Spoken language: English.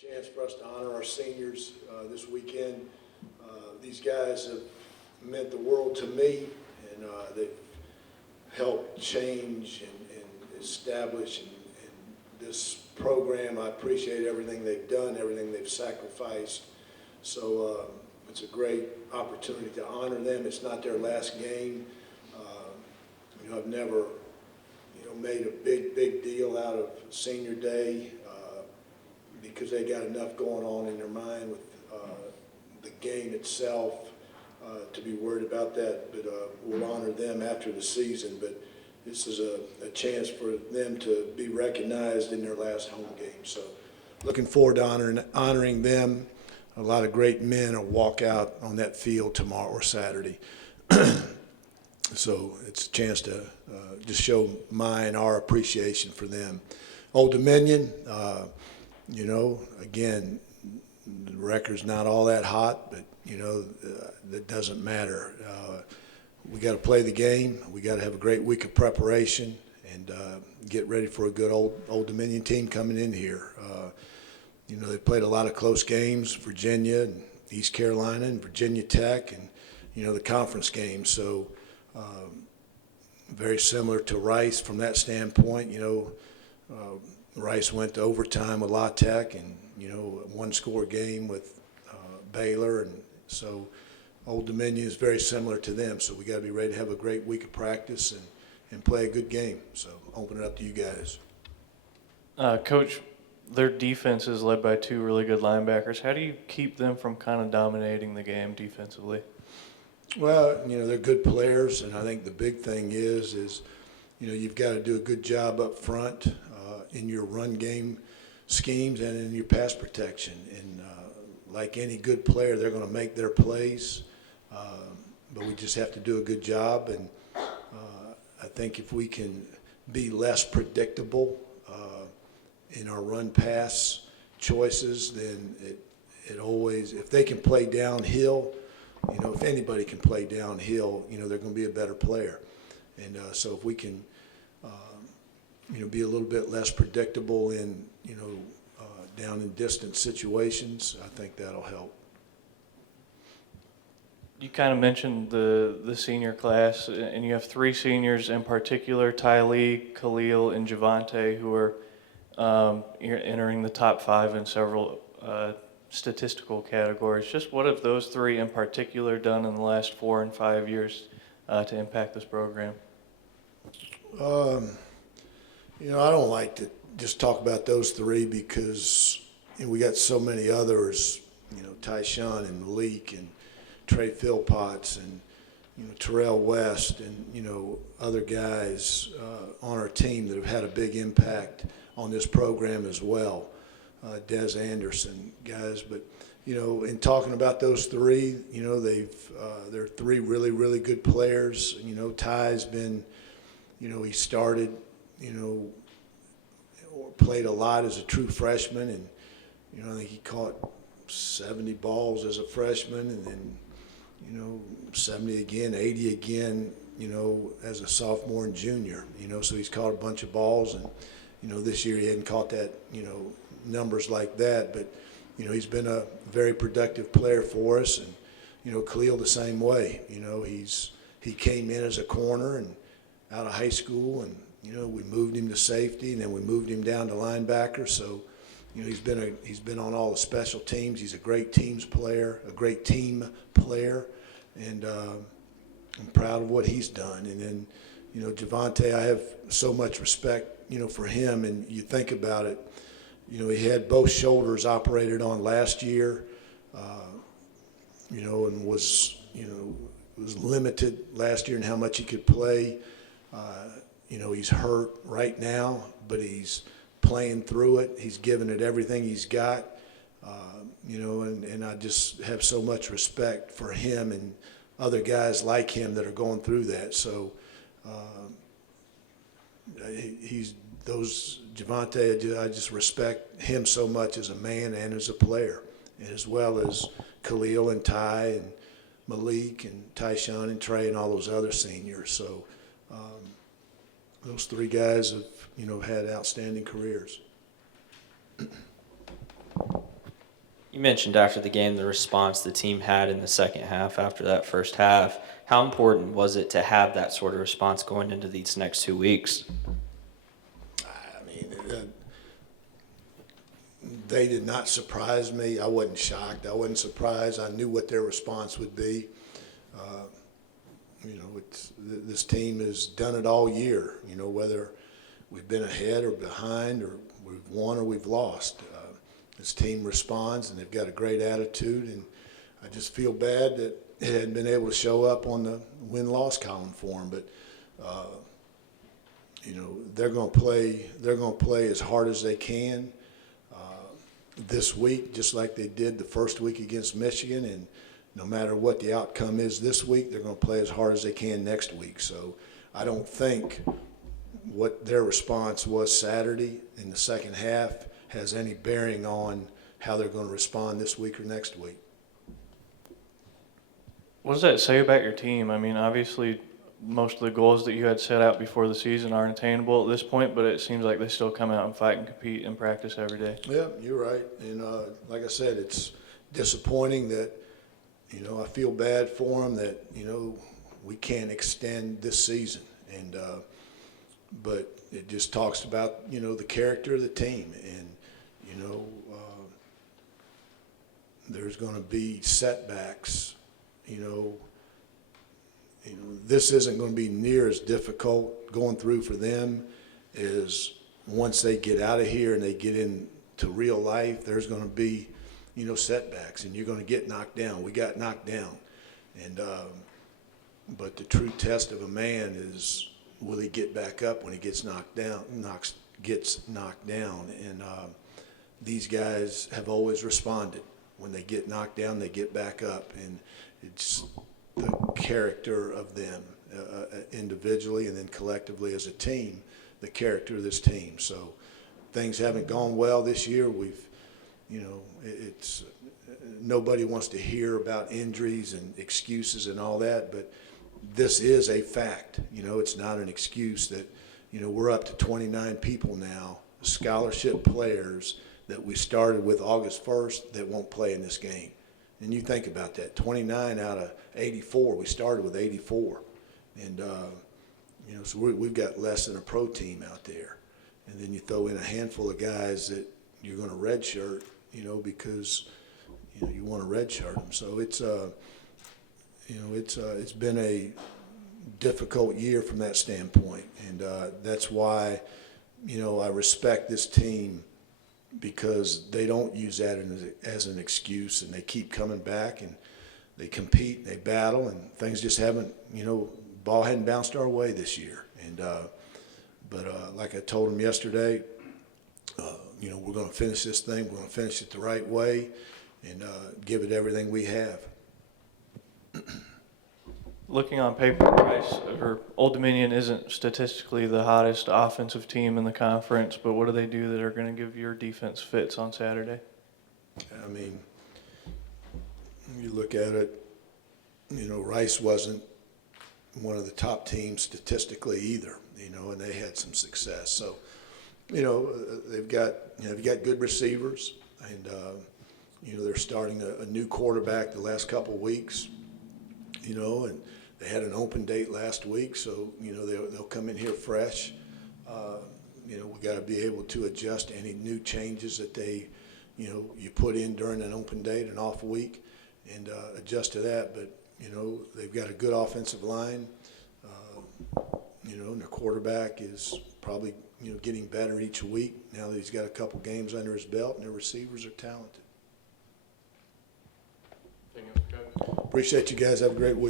Chance for us to honor our seniors this weekend. These guys have meant the world to me, and they've helped change and establish and this program. I appreciate everything they've done, everything they've sacrificed. So it's a great opportunity to honor them. It's not their last game. I've never made a big deal out of Senior Day because they got enough going on in their mind with the game itself to be worried about that. But we'll honor them after the season. But this is a chance for them to be recognized in their last home game. So looking forward to honoring them. A lot of great men will walk out on that field tomorrow or Saturday. So it's a chance to just show our appreciation for them. Old Dominion, again, the record's not all that hot, but, that doesn't matter. We got to play the game. We got to have a great week of preparation and get ready for a good Old Dominion team coming in here. They played a lot of close games, Virginia and East Carolina and Virginia Tech and, the conference games. So very similar to Rice from that standpoint. Rice went to overtime with La Tech and, a one-score game with Baylor. And so Old Dominion is very similar to them. So we got to be ready to have a great week of practice and play a good game. So open it up to you guys. Coach, their defense is led by two really good linebackers. How do you keep them from kind of dominating the game defensively? Well, they're good players, and I think the big thing is you've got to do a good job up front in your run game schemes and in your pass protection. And like any good player, they're going to make their plays, but we just have to do a good job. And I think if we can be less predictable in our run-pass choices, then it always, if they can play downhill, if anybody can play downhill, they're going to be a better player. And so if we can, be a little bit less predictable in, down in distant situations, I think that'll help. You kind of mentioned the senior class, and you have three seniors in particular, Ty Lee, Khalil, and Javante, who are entering the top 5 in several statistical categories. Just what have those three in particular done in the last 4 and 5 years to impact this program? I don't like to just talk about those three because we got so many others, Tyshawn and Malik and Trey Philpotts and, Terrell West and, other guys on our team that have had a big impact on this program as well. Des Anderson guys, but in talking about those three, they're three really good players. Ty's been, he started, played a lot as a true freshman, and I think he caught 70 balls as a freshman, and then 70 again, 80 again, as a sophomore and junior. So he's caught a bunch of balls, and this year he hadn't caught that, numbers like that, but he's been a very productive player for us. And Khalil the same way. He came in as a corner and out of high school, and we moved him to safety, and then we moved him down to linebacker. So he's been on all the special teams. He's a great teams player, a great team player, and I'm proud of what he's done. And then Javante, I have so much respect for him. And you think about it, he had both shoulders operated on last year, and was limited last year in how much he could play. He's hurt right now, but he's playing through it. He's giving it everything he's got, and I just have so much respect for him and other guys like him that are going through that. So Javante, I just respect him so much as a man and as a player, as well as Khalil and Ty and Malik and Tyshawn and Trey and all those other seniors. So those three guys have, had outstanding careers. You mentioned after the game the response the team had in the second half after that first half. How important was it to have that sort of response going into these next 2 weeks? I mean, they did not surprise me. I wasn't shocked. I wasn't surprised. I knew what their response would be. This team has done it all year, whether we've been ahead or behind or we've won or we've lost. This team responds, and they've got a great attitude, and I just feel bad that it hadn't been able to show up on the win-loss column for them. But they're going to play. They're going to play as hard as they can this week, just like they did the first week against Michigan. And no matter what the outcome is this week, they're going to play as hard as they can next week. So I don't think what their response was Saturday in the second half has any bearing on how they're going to respond this week or next week. What does that say about your team? I mean, obviously, most of the goals that you had set out before the season aren't attainable at this point, but it seems like they still come out and fight and compete and practice every day. Yeah, you're right. And like I said, it's disappointing that, I feel bad for them that, we can't extend this season. And but it just talks about, the character of the team. And, there's going to be setbacks, this isn't going to be near as difficult going through for them as once they get out of here and they get into real life. There's going to be, setbacks, and you're going to get knocked down. We got knocked down, and but the true test of a man is, will he get back up when he gets knocked down? Gets knocked down, and these guys have always responded. When they get knocked down, they get back up, and it's the character of them individually and then collectively as a team, the character of this team. So things haven't gone well this year. We've, it's nobody wants to hear about injuries and excuses and all that, but this is a fact. It's not an excuse that, we're up to 29 people now, scholarship players that we started with August 1st that won't play in this game. And you think about that, 29 out of 84. We started with 84. And, so we've got less than a pro team out there. And then you throw in a handful of guys that you're going to redshirt, because, you want to redshirt them. So it's, it's been a difficult year from that standpoint. And that's why, I respect this team, because they don't use that as an excuse, and they keep coming back and they compete and they battle, and things just haven't, ball hadn't bounced our way this year. And but like I told them yesterday, we're going to finish this thing. We're going to finish it the right way and give it everything we have. Looking on paper, Rice or Old Dominion isn't statistically the hottest offensive team in the conference, but what do they do that are going to give your defense fits on Saturday? I mean, you look at it, Rice wasn't one of the top teams statistically either, and they had some success. So, they've got good receivers, and they're starting a new quarterback the last couple of weeks, and they had an open date last week, so they'll come in here fresh. We got to be able to adjust to any new changes that they, you put in during an open date, an off week, and adjust to that. But they've got a good offensive line. And their quarterback is probably getting better each week now that he's got a couple games under his belt, and their receivers are talented. Appreciate you guys. Have a great week.